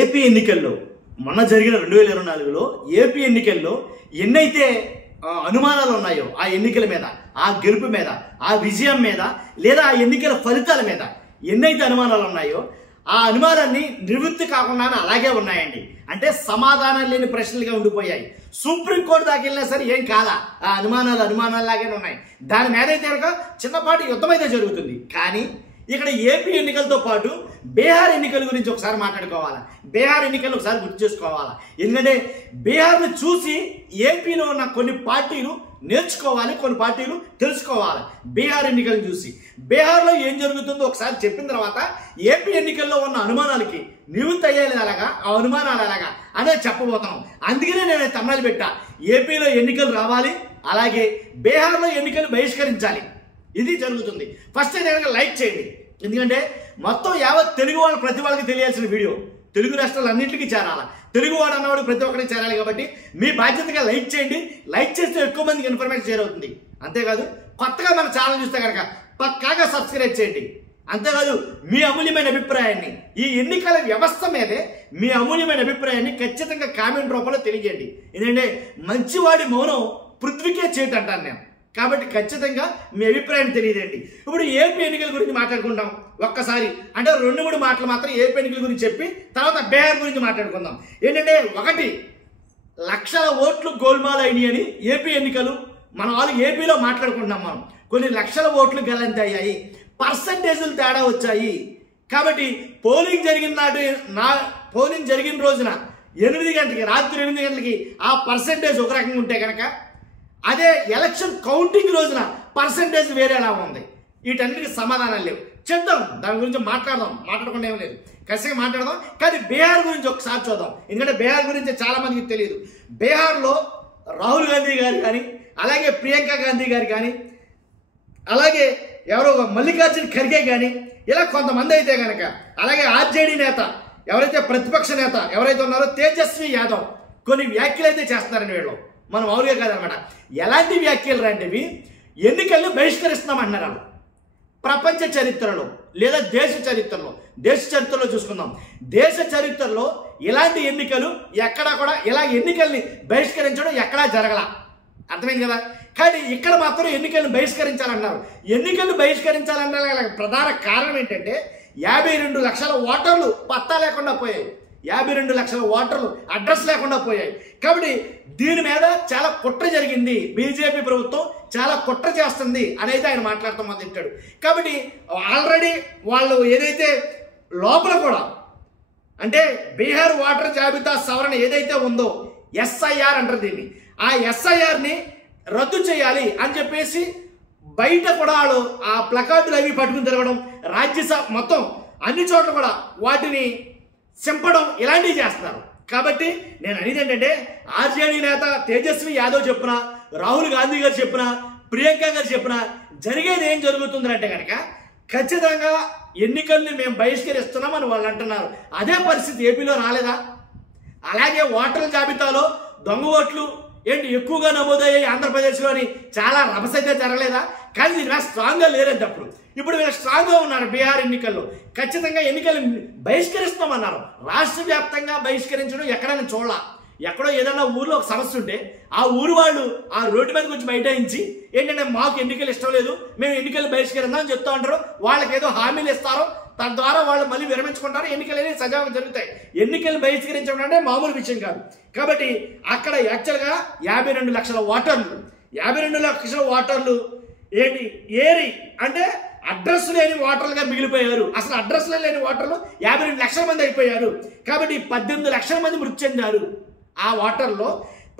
AP ఎన్నికల్లో మొన్న జరిగిన 2024లో ఏపీ ఎన్నికల్లో ఎన్నైతే అనుమానాలు ఉన్నాయో ఆ ఎన్నికల మీద, ఆ గెలుపు మీద, ఆ విజయం మీద, లేదా ఆ ఎన్నికల ఫలితాల మీద ఎన్నైతే అనుమానాలు ఉన్నాయో ఆ అనుమానాన్ని నివృత్తి కాకుండా అలాగే ఉన్నాయండి. అంటే సమాధానం లేని ప్రశ్నలుగా ఉండిపోయాయి. సుప్రీంకోర్టు దాకా వెళ్ళినా సరే ఏం కాదా, ఆ అనుమానాలాగే ఉన్నాయి. దాని మీద అయితే కనుక చిన్నపాటి యుద్ధం అయితే జరుగుతుంది. కానీ ఇక్కడ ఏపీ ఎన్నికలతో పాటు బీహార్ ఎన్నికల గురించి ఒకసారి మాట్లాడుకోవాలా, బీహార్ ఎన్నికలు ఒకసారి గుర్తు చేసుకోవాలా. ఎందుకంటే బీహార్ను చూసి ఏపీలో ఉన్న కొన్ని పార్టీలు నేర్చుకోవాలి, కొన్ని పార్టీలు తెలుసుకోవాలి. బీహార్ ఎన్నికలను చూసి బీహార్లో ఏం జరుగుతుందో ఒకసారి చెప్పిన తర్వాత ఏపీ ఎన్నికల్లో ఉన్న అనుమానాలకి నివృత్తి అయ్యేది అలాగా, ఆ అనుమానాలు అలాగా అనేది చెప్పబోతున్నాం. అందుకనే నేను తమిళ పెట్టా, ఏపీలో ఎన్నికలు రావాలి, అలాగే బీహార్లో ఎన్నికలు బహిష్కరించాలి. ఇది జరుగుతుంది. ఫస్ట్ అయితే లైక్ చేయండి, ఎందుకంటే మొత్తం యావత్ తెలుగు వాళ్ళు ప్రతి వాళ్ళకి తెలియాల్సిన వీడియో తెలుగు రాష్ట్రాలన్నింటికి చేరాలి. తెలుగువాడు అన్నవాడు ప్రతి ఒక్కరికి చేరాలి. కాబట్టి మీ బాధ్యతగా లైక్ చేయండి. లైక్ చేస్తే ఎక్కువ మందికి ఇన్ఫర్మేషన్ షేర్ అవుతుంది. అంతేకాదు కొత్తగా మన ఛానల్ చూస్తే కనుక పక్కాగా సబ్స్క్రైబ్ చేయండి. అంతేకాదు మీ అమూల్యమైన అభిప్రాయాన్ని ఈ ఎన్నికల వ్యవస్థ మీదే మీ అమూల్యమైన అభిప్రాయాన్ని ఖచ్చితంగా కామెంట్ రూపంలో తెలియజేయండి. ఎందుకంటే మంచివాడి మౌనం పృథ్వీకే చేటు అంటాను నేను. కాబట్టి ఖచ్చితంగా మీ అభిప్రాయం తెలియదండి. ఇప్పుడు ఏపీ ఎన్నికల గురించి మాట్లాడుకుంటాం ఒక్కసారి, అంటే 2-3 మాటలు మాత్రం ఏపీ ఎన్నికల గురించి చెప్పి తర్వాత బీహార్ గురించి మాట్లాడుకుందాం. ఏంటంటే 1 లక్షల ఓట్లు గోల్మాల్ అయినాయి అని ఏపీ ఎన్నికలు మన వాళ్ళు ఏపీలో మాట్లాడుకుంటున్నాం. మనం కొన్ని లక్షల ఓట్లు గల్లంత అయ్యాయి, పర్సంటేజీలు తేడా వచ్చాయి. కాబట్టి పోలింగ్ జరిగిన రోజున 8 గంటలకి, రాత్రి 8 గంటలకి ఆ పర్సంటేజ్ ఒక రకంగా ఉంటే కనుక అదే ఎలక్షన్ కౌంటింగ్ రోజున పర్సంటేజ్ వేరేలా ఉంది. వీటన్నిటికీ సమాధానం లేవు. చెప్దాం, దాని గురించి మాట్లాడకుండా ఏం లేదు, ఖచ్చితంగా మాట్లాడదాం. కానీ బీహార్ గురించి ఒకసారి చూద్దాం, ఎందుకంటే బీహార్ గురించి చాలా మందికి తెలియదు. బీహార్లో రాహుల్ గాంధీ గారు కానీ, అలాగే ప్రియాంక గాంధీ గారు కానీ, అలాగే ఎవరో మల్లికార్జున ఖర్గే కానీ, ఇలా కొంతమంది అయితే కనుక, అలాగే ఆర్జేడీ నేత ఎవరైతే ప్రతిపక్ష నేత ఎవరైతే ఉన్నారో తేజస్వి యాదవ్ కొన్ని వ్యాఖ్యలు అయితే చేస్తున్నారని వీళ్ళు మనం మామూలుగా కాదనమాట. ఎలాంటి వ్యాఖ్యలు లాంటివి, ఎన్నికలను బహిష్కరిస్తున్నామంటున్నారు. ప్రపంచ చరిత్రలో లేదా దేశ చరిత్రలో చూసుకుందాం. దేశ చరిత్రలో ఇలాంటి ఎన్నికలు ఎక్కడా కూడా ఇలా ఎన్నికల్ని బహిష్కరించడం ఎక్కడా జరగల. అర్థమైంది కదా. కానీ ఇక్కడ మాత్రం ఎన్నికలను బహిష్కరించాలన్నారు. ఎన్నికలను బహిష్కరించాలన్న ప్రధాన కారణం ఏంటంటే 52 లక్షల ఓటర్లు పత్తా లేకుండా పోయాయి. 52 లక్షల ఓటర్లు అడ్రస్ లేకుండా పోయాయి. కాబట్టి దీని మీద చాలా కుట్ర జరిగింది. బీజేపీ ప్రభుత్వం చాలా కుట్ర చేస్తుంది అనేది ఆయన మాట్లాడతాం మొదలెట్టాడు. కాబట్టి ఆల్రెడీ వాళ్ళు ఏదైతే లోపల కూడా అంటే బీహార్ ఓటర్ జాబితా సవరణ ఏదైతే ఉందో ఎస్ఐఆర్ అంటారు దీన్ని, ఆ ఎస్ఐఆర్ని రద్దు చేయాలి అని చెప్పేసి బయట కూడా వాళ్ళు ఆ ప్లకార్డులు అవి పట్టుకుని తిరగడం, రాజ్యసభ మొత్తం అన్ని చోట్ల కూడా వాటిని చింపడం ఇలాంటివి చేస్తున్నారు. కాబట్టి నేను అనేది ఏంటంటే ఆర్జేడీ నేత తేజస్వి యాదవ్ చెప్పిన, రాహుల్ గాంధీ గారు చెప్పిన, ప్రియాంక గారు చెప్పిన జరిగేది ఏం జరుగుతుంది అంటే కనుక ఖచ్చితంగా ఎన్నికల్ని మేము బహిష్కరిస్తున్నామని వాళ్ళు అంటున్నారు. అదే పరిస్థితి ఏపీలో రాలేదా? అలాగే ఓటర్ల జాబితాలో దొంగ ఓట్లు ఏంటి ఎక్కువగా నమోదయ్యాయి ఆంధ్రప్రదేశ్లోని, చాలా రభసైతే జరగలేదా? కానీ దీని స్ట్రాంగ్గా లేరంటే అప్పుడు. ఇప్పుడు వీళ్ళు స్ట్రాంగ్గా ఉన్నారు. బీహార్ ఎన్నికల్లో ఖచ్చితంగా ఎన్నికలు బహిష్కరిస్తామన్నారు. రాష్ట్ర వ్యాప్తంగా బహిష్కరించడం ఎక్కడైనా చూడాల. ఎక్కడో ఏదైనా ఊర్లో ఒక సమస్య ఉంటే ఆ ఊరు వాళ్ళు ఆ రోడ్డు మీదకి వచ్చి బైఠాయించి ఏంటంటే మాకు ఎన్నికలు ఇష్టం లేదు, మేము ఎన్నికలు బహిష్కరిద్దాం అని చెప్తూ ఉంటారు. వాళ్ళకి ఏదో హామీలు ఇస్తారు, తద్వారా వాళ్ళు మళ్ళీ విరమించుకుంటారు. ఎన్నికలు అనేది సజావుగా జరుగుతాయి. ఎన్నికలు బహిష్కరించడం అంటే మామూలు విషయం కాదు. కాబట్టి అక్కడ యాక్చువల్గా 52 లక్షల ఓటర్లు ఏంటి ఏరి అంటే అడ్రస్ లేని ఓటర్లుగా మిగిలిపోయారు. అసలు అడ్రస్ లేని ఓటర్లు 52 లక్షల మంది అయిపోయారు. కాబట్టి 18 లక్షల మంది మృతి చెందారు. ఆ ఓటర్లో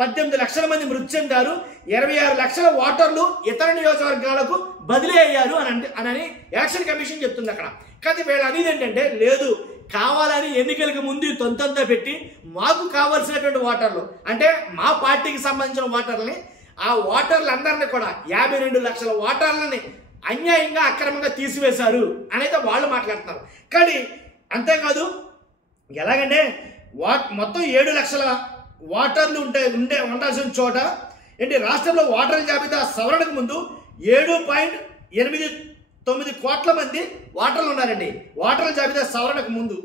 18 లక్షల మంది మృతి చెందారు. 26 లక్షల ఓటర్లు ఇతర నియోజకవర్గాలకు బదిలీ అయ్యారు అని ఎలక్షన్ కమిషన్ చెప్తుంది అక్కడ. కానీ వీళ్ళు అనేది ఏంటంటే లేదు, కావాలని ఎన్నికలకు ముందు తొంతంతా పెట్టి మాకు కావాల్సినటువంటి ఓటర్లు అంటే మా పార్టీకి సంబంధించిన ఓటర్లని, ఆ ఓటర్లందరినీ కూడా 52 లక్షల ఓటర్లని అన్యాయంగా అక్రమంగా తీసివేశారు అనేది వాళ్ళు మాట్లాడుతున్నారు. కానీ అంతేకాదు ఎలాగంటే మొత్తం 7 లక్షల ఓటర్లు ఉండాల్సిన చోట ఏంటి రాష్ట్రంలో ఓటర్ల జాబితా సవరణకు ముందు 7.89 కోట్ల మంది ఓటర్లు ఉన్నారండి. ఓటర్ల జాబితా సవరణకు ముందు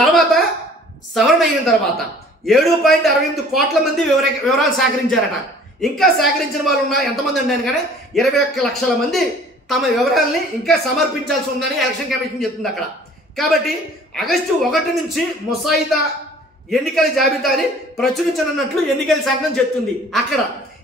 తర్వాత సవరణ అయిన తర్వాత 7.68 కోట్ల మంది వివరాలు సేకరించారట. ఇంకా సేకరించిన వాళ్ళు ఎంతమంది ఉన్నారు కానీ 21 లక్షల మంది తమ వివరాలని ఇంకా సమర్పించాల్సి ఉందని ఎలక్షన్ కమిషన్ చెప్తుంది అక్కడ. కాబట్టి ఆగస్టు 1 నుంచి ముసాయిదా ఎన్నికల జాబితాని ప్రచురించనున్నట్లు ఎన్నికల సంఘం చెప్తుంది అక్కడ.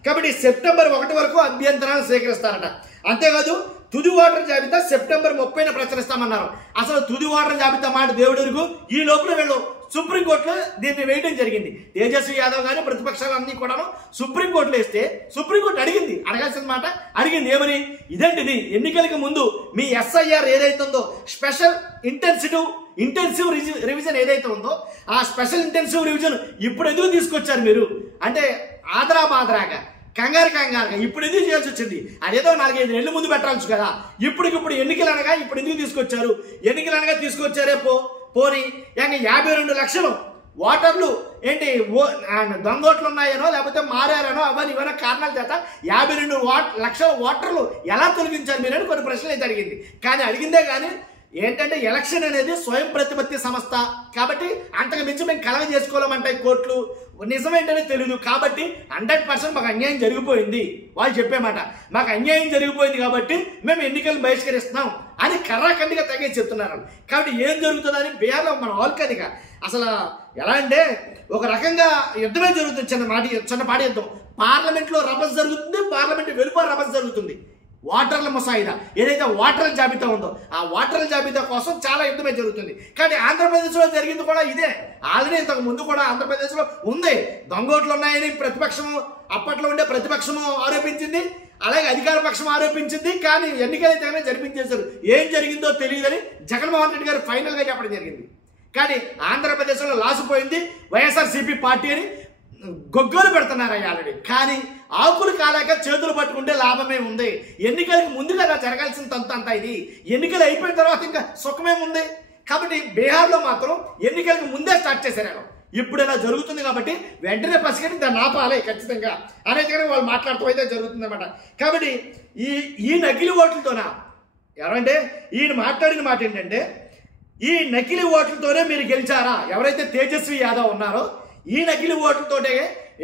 కాబట్టి సెప్టెంబర్ 1 వరకు అభ్యంతరాలు స్వీకరిస్తారట. అంతేకాదు తుది ఓటర్ జాబితా సెప్టెంబర్ 30న ప్రచురిస్తామన్నారు. అసలు తుది ఓటర్ జాబితా మాట దేవుడుకు ఈ లోపల వీళ్ళు సుప్రీంకోర్టులో దీన్ని వేయడం జరిగింది. తేజస్వి యాదవ్ కానీ ప్రతిపక్షాలన్నీ కూడాను సుప్రీంకోర్టులో వేస్తే సుప్రీంకోర్టు అడగాల్సిన మాట అడిగింది. ఏమని? ఇదేంటిది, ఎన్నికలకు ముందు మీ SIR ఏదైతే ఉందో స్పెషల్ ఇంటెన్సివ్ రివిజన్ ఏదైతే ఉందో ఆ స్పెషల్ ఇంటెన్సివ్ రివిజన్ ఇప్పుడు ఎందుకు తీసుకొచ్చారు మీరు? అంటే ఆదరాగా కంగారుగా ఇప్పుడు ఎందుకు చేయాల్సి వచ్చింది? అదేదో 4-5 నెలల ముందు పెట్టాల్సి కదా. ఇప్పుడు ఎన్నికలు అనగా ఇప్పుడు ఎందుకు తీసుకొచ్చారు? ఎన్నికలు అనగా తీసుకొచ్చారే పోనీ 52 లక్షలు ఓటర్లు దొంగోట్లు ఉన్నాయనో లేకపోతే మారారనో అవన్నీ ఇవన్నీ కారణాల చేత 52 లక్షల ఓటర్లు ఎలా తొలగించారు మీరని కొన్ని ప్రశ్నలు అయితే అడిగింది. కానీ అడిగిందే కానీ ఎలక్షన్ అనేది స్వయం ప్రతిపత్తి సంస్థ కాబట్టి అంతకు మించి మేము కలగ చేసుకోలేమంటాయి కోర్టులు. నిజమేంటనే తెలియదు. కాబట్టి 100% మాకు అన్యాయం జరిగిపోయింది. వాళ్ళు చెప్పేమాట మాకు అన్యాయం జరిగిపోయింది కాబట్టి మేము ఎన్నికలను బహిష్కరిస్తున్నాం అని కర్రాఖండిగా తగ్గేసి చెప్తున్నారు. కాబట్టి ఏం జరుగుతుందని బీహార్లో మన ఆల్కదిగా అసలు ఎలా అంటే ఒక రకంగా యుద్ధమే జరుగుతుంది. చిన్నపాటి యుద్ధం. పార్లమెంట్లో రభస జరుగుతుంది, పార్లమెంట్ వెలుపల రభస జరుగుతుంది. ఓటర్ల ముసాయిదా ఏదైతే ఓటర్ల జాబితా ఉందో ఆ ఓటర్ల జాబితా కోసం చాలా యుద్ధమే జరుగుతుంది. కానీ ఆంధ్రప్రదేశ్లో జరిగింది కూడా ఇదే. ఆల్రెడీ ఇంతకు ముందు కూడా ఆంధ్రప్రదేశ్లో ఉంది. దొంగోట్లు ఉన్నాయని అప్పట్లో ఉండే ప్రతిపక్షము ఆరోపించింది, అలాగే అధికార పక్షం ఆరోపించింది. కానీ ఎన్నికలైతే జరిపించేశారు. ఏం జరిగిందో తెలియదని జగన్మోహన్ రెడ్డి గారు ఫైనల్గా చెప్పడం జరిగింది. కానీ ఆంధ్రప్రదేశ్లో లాసిపోయింది వైఎస్ఆర్సీపీ పార్టీ అని గొగ్గోలు పెడుతున్నారు ఆల్రెడీ. కానీ ఆకులు కాలాక చేతులు పట్టుకుంటే లాభమే ఉంది. ఎన్నికలకు ముందు కదా జరగాల్సిన తంతా ఇది. ఎన్నికలు అయిపోయిన తర్వాత ఇంకా సుఖమేముంది. కాబట్టి బీహార్లో మాత్రం ఎన్నికలకు ముందే స్టార్ట్ చేశారు. ఇప్పుడు ఇలా జరుగుతుంది కాబట్టి వెంటనే పసిగట్టి దాన్ని ఆపాలి ఖచ్చితంగా అనేది వాళ్ళు మాట్లాడుతూ అయితే జరుగుతుంది అనమాట. కాబట్టి ఈ నకిలీ ఓట్లతోనా ఎవరంటే ఈయన మాట్లాడిన మాట ఏంటంటే ఈ నకిలీ ఓట్లతోనే మీరు గెలిచారా? ఎవరైతే తేజస్వి యాదవ్ ఉన్నారో ఈ నకిలీ ఓట్లతోటే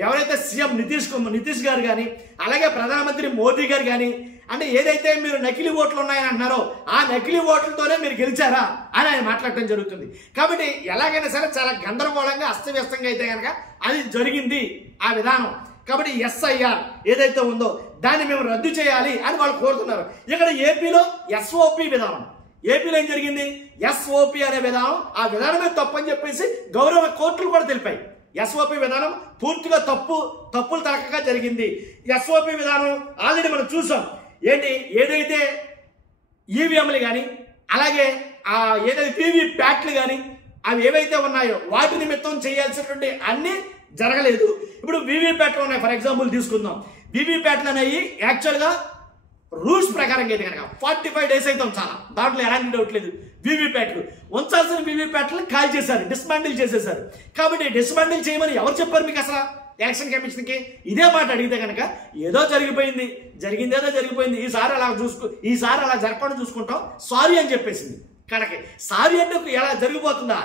ఎవరైతే సీఎం నితీష్ గారు కానీ అలాగే ప్రధానమంత్రి మోదీ గారు కానీ అంటే ఏదైతే మీరు నకిలీ ఓట్లు ఉన్నాయని అంటున్నారో ఆ నకిలీ ఓట్లతోనే మీరు గెలిచారా అని ఆయన మాట్లాడటం జరుగుతుంది. కాబట్టి ఎలాగైనా సరే చాలా గందరగోళంగా అస్తవ్యస్తంగా అయితే కనుక అది జరిగింది ఆ విధానం. కాబట్టి SIR ఏదైతే ఉందో దాన్ని మేము రద్దు చేయాలి అని వాళ్ళు కోరుతున్నారు. ఇక్కడ ఏపీలో SOP విధానం. ఏపీలో ఏం జరిగింది? SOP అనే విధానం ఆ విధానమే తప్పని చెప్పేసి గౌరవ కోర్టులు కూడా తెలిపాయి. SOP విధానం పూర్తిగా తప్పులు తరకగా జరిగింది. SOP విధానం ఆల్రెడీ మనం చూసాం. ఏదైతే ఈవీఎంలు కానీ అలాగే ఏదైతే వీవీప్యాట్లు కానీ అవి ఏవైతే ఉన్నాయో వాటి నిమిత్తం చేయాల్సినటువంటి అన్ని జరగలేదు. ఇప్పుడు వీవీప్యాట్లు ఉన్నాయి. ఫర్ ఎగ్జాంపుల్ తీసుకుందాం. వీవీప్యాట్లు అనేవి యాక్చువల్గా రూల్స్ ప్రకారంగా అయితే కనుక 45 days అయితే ఉంచాలి. దాంట్లో ఎలాంటి డౌట్ లేదు. వీవీప్యాట్లు ఉంచాల్సిన వీవీప్యాట్లను కాల్ చేశారు, డిస్మాండిల్ చేసేసారు. కాబట్టి డిస్మాండిల్ చేయమని ఎవరు చెప్పారు మీకు అసలు ఎలక్షన్ కమిషన్కి? ఇదే మాట అడిగితే కనుక ఏదో జరిగిందేదో జరిగిపోయింది, ఈసారి అలా జరగకుండా చూసుకుంటాం సారీ అని చెప్పేసింది. కనుక సారీ అంటే ఎలా జరిగిపోతుందా?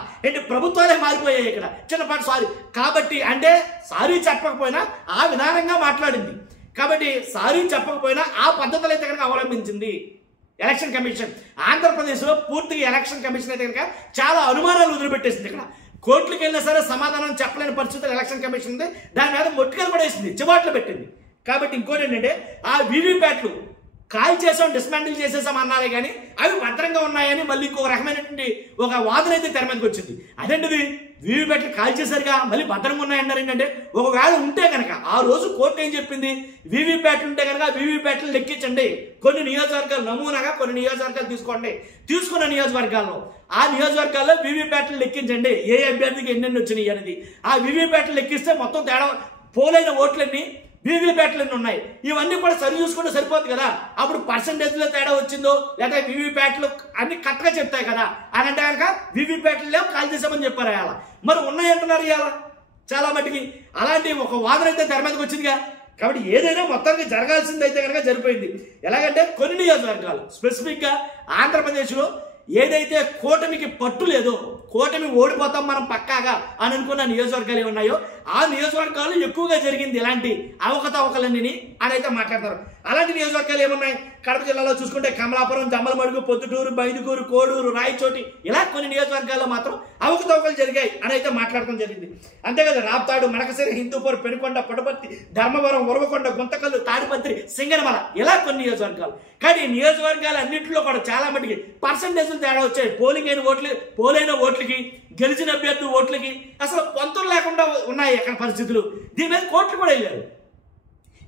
ప్రభుత్వాలే మారిపోయాయి ఇక్కడ చిన్నపాటి సారీ. కాబట్టి అంటే సారీ చెప్పకపోయినా ఆ విధానంగా మాట్లాడింది. కాబట్టి సారీ చెప్పకపోయినా ఆ పద్ధతులు అయితే కనుక అవలంబించింది ఎలక్షన్ కమిషన్. ఆంధ్రప్రదేశ్లో పూర్తిగా ఎలక్షన్ కమిషన్ అయితే కనుక చాలా అనుమానాలు వదిలిపెట్టేసింది. ఇక్కడ కోర్టులకు వెళ్ళినా సరే సమాధానం చెప్పలేని పరిస్థితులు ఎలక్షన్ కమిషన్ ఉంది. దాని మీద మొట్టికలు కూడా వేసింది, చివాట్లు పెట్టింది. కాబట్టి ఇంకోటి ఏంటంటే ఆ వీవీప్యాట్లు కాల్ చేసాం, డిస్మాండిల్ చేసేసాం అన్నారే కానీ అవి భద్రంగా ఉన్నాయని మళ్ళీ ఇంకొక రకమైనటువంటి ఒక వాదన అయితే తెర మీదకి వచ్చింది. అదేంటిది? వీవీప్యాట్లు కాల్ చేశారుగా మళ్ళీ భద్రంగా ఉన్నాయన్నారు. ఏంటంటే ఒకవేళ ఉంటే కనుక ఆ రోజు కోర్టు ఏం చెప్పింది? వీవీప్యాట్లు ఉంటే కనుక వీవీప్యాట్లు లెక్కించండి. కొన్ని నియోజకవర్గాలు నమూనాగా కొన్ని నియోజకవర్గాలు తీసుకున్న నియోజకవర్గాల్లో ఆ నియోజకవర్గాల్లో వీవీప్యాట్లు లెక్కించండి. ఏ అభ్యర్థికి ఎన్నెన్ని వచ్చినాయి అనేది. ఆ వీవీప్యాట్లు లెక్కిస్తే మొత్తం తేడా పోలైన ఓట్లన్నీ వీవీప్యాట్లు ఉన్నాయి. ఇవన్నీ కూడా సరి చూసుకుంటే సరిపోతుంది కదా. అప్పుడు పర్సంటేజ్లో తేడా వచ్చిందో లేదా వీవీప్యాట్లు అన్ని కరెక్ట్గా చెప్తాయి కదా అని అంటే కనుక వీవీప్యాట్లు లేవు కాల్ చేసామని చెప్పారు. అలా మరి ఉన్నాయంటున్నారు ఇవాళ చాలా మటుకి. అలాంటి ఒక వాదన అయితే తెర మీదకి వచ్చిందిగా. కాబట్టి ఏదైనా మొత్తానికి జరగాల్సింది అయితే కనుక జరిపోయింది. ఎలాగంటే కొన్ని నియోజకవర్గాలు స్పెసిఫిక్గా ఆంధ్రప్రదేశ్లో ఏదైతే కూటమికి పట్టు లేదో, కూటమి ఓడిపోతాం మనం పక్కాగా అని అనుకున్న నియోజకవర్గాలు ఏమున్నాయో ఆ నియోజకవర్గాలు ఎక్కువగా జరిగింది ఇలాంటి అవకతవకలన్నీ అని అయితే మాట్లాడతారు. అలాంటి నియోజకవర్గాలు ఏమున్నాయి? కడప జిల్లాలో చూసుకుంటే కమలాపురం, జమ్మలమడుగు, పొద్దుటూరు, బైదుకూరు, కోడూరు, రాయచోటి, ఇలా కొన్ని నియోజకవర్గాల్లో మాత్రం అవకతవకలు జరిగాయి అని అయితే మాట్లాడటం జరిగింది. అంతేకాదు రాప్తాడు, మడకసిరి, హిందూపూర్, పెనుకొండ, పుట్టపర్తి, ధర్మవరం, ఉరవకొండ, గుంతకల్లు, తాడిపత్రి, సింగనమల, ఇలా కొన్ని నియోజకవర్గాలు. కానీ ఈ నియోజకవర్గాలు అన్నింటిలో కూడా చాలా మటుకి పర్సంటేజ్లు తేడా వచ్చాయి. పోలైన ఓట్లకి, గెలిచిన అభ్యర్థి ఓట్లకి అసలు పొంతలు లేకుండా ఉన్నాయి అక్కడ పరిస్థితులు. దీని మీద కోర్టులు కూడా వెళ్ళారు.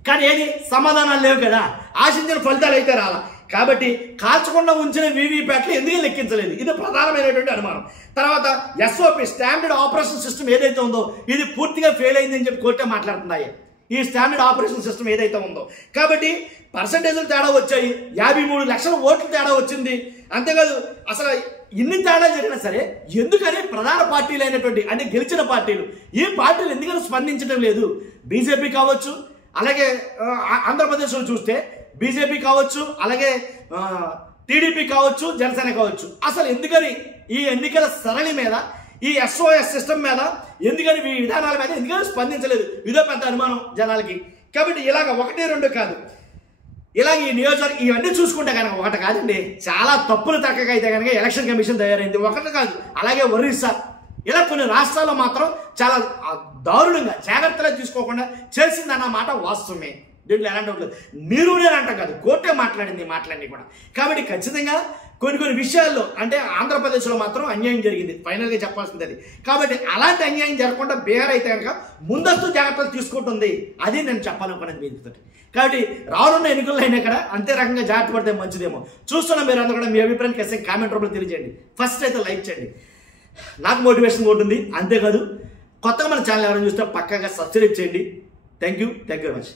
కానీ ఏది సమాధానాలు లేవు కదా, ఆశించిన ఫలితాలు అయితే రాలా. కాబట్టి కాల్చకుండా ఉంచిన వీవీప్యాట్లు ఎందుకు లెక్కించలేదు, ఇది ప్రధానమైనటువంటి అనుమానం. తర్వాత ఎస్ఓపి స్టాండర్డ్ ఆపరేషన్ సిస్టమ్ ఏదైతే ఉందో ఇది పూర్తిగా ఫెయిల్ అయిందని చెప్పి కోర్టే మాట్లాడుతున్నాయి. ఈ స్టాండర్డ్ ఆపరేషన్ సిస్టమ్ ఏదైతే ఉందో కాబట్టి పర్సంటేజ్లు తేడా వచ్చాయి, 53 లక్షల ఓట్లు తేడా వచ్చింది. అంతేకాదు అసలు ఇన్ని తేడా జరిగినా సరే ఎందుకని ప్రధాన పార్టీలు అయినటువంటి అంటే గెలిచిన పార్టీలు ఈ పార్టీలు ఎందుకని స్పందించడం లేదు? బీజేపీ కావచ్చు, అలాగే ఆంధ్రప్రదేశ్లో చూస్తే బీజేపీ కావచ్చు, అలాగే టీడీపీ కావచ్చు, జనసేన కావచ్చు, అసలు ఎందుకని ఈ ఎన్నికల సరళి మీద, ఈ ఎస్ఓఎస్ సిస్టమ్ మీద ఎందుకని ఈ విధానాల మీద ఎందుకని స్పందించలేదు? ఇదో పెద్ద అనుమానం జనాలకి. కాబట్టి ఇలాగ 1-2 కాదు, ఇలాగ ఈ నియోజకవర్గం ఇవన్నీ చూసుకుంటే కనుక ఒకటి కాదండి, చాలా తప్పులు తక్కగా అయితే కనుక ఎలక్షన్ కమిషన్ తయారైంది. ఒకటి కాదు, అలాగే ఒరిస్సా, ఇలా కొన్ని రాష్ట్రాల్లో మాత్రం చాలా దారుణంగా జాగ్రత్తలు తీసుకోకుండా చేసిందన్న మాట వాస్తవమే. దీంట్లో ఎలాంటి ఉండదు. మీరు నేను అంటాం కాదు, కోర్టే మాట్లాడింది కూడా. కాబట్టి ఖచ్చితంగా కొన్ని విషయాల్లో అంటే ఆంధ్రప్రదేశ్లో మాత్రం అన్యాయం జరిగింది, ఫైనల్గా చెప్పాల్సింది అది. కాబట్టి అలాంటి అన్యాయం జరగకుండా బీహార్ అయితే కనుక ముందస్తు జాగ్రత్తలు తీసుకుంటుంది, అది నేను చెప్పాలనుకున్నది మీతో. కాబట్టి రానున్న ఎన్నికల్లో అయినా కూడా అంతే రకంగా జాగ్రత్త పడితే మంచిదేమో. చూస్తున్న మీరు అందరూ కూడా మీ అభిప్రాయాన్ని ఖచ్చితంగా కామెంట్ రూపంలో తెలియజేయండి. ఫస్ట్ అయితే లైక్ చేయండి, నాకు మోటివేషన్ ఉంటుంది. అంతేకాదు కొత్తగా మన ఛానల్ ఎవరైనా చూస్తే పక్కాగా సబ్స్క్రైబ్ చేయండి. Thank you very much.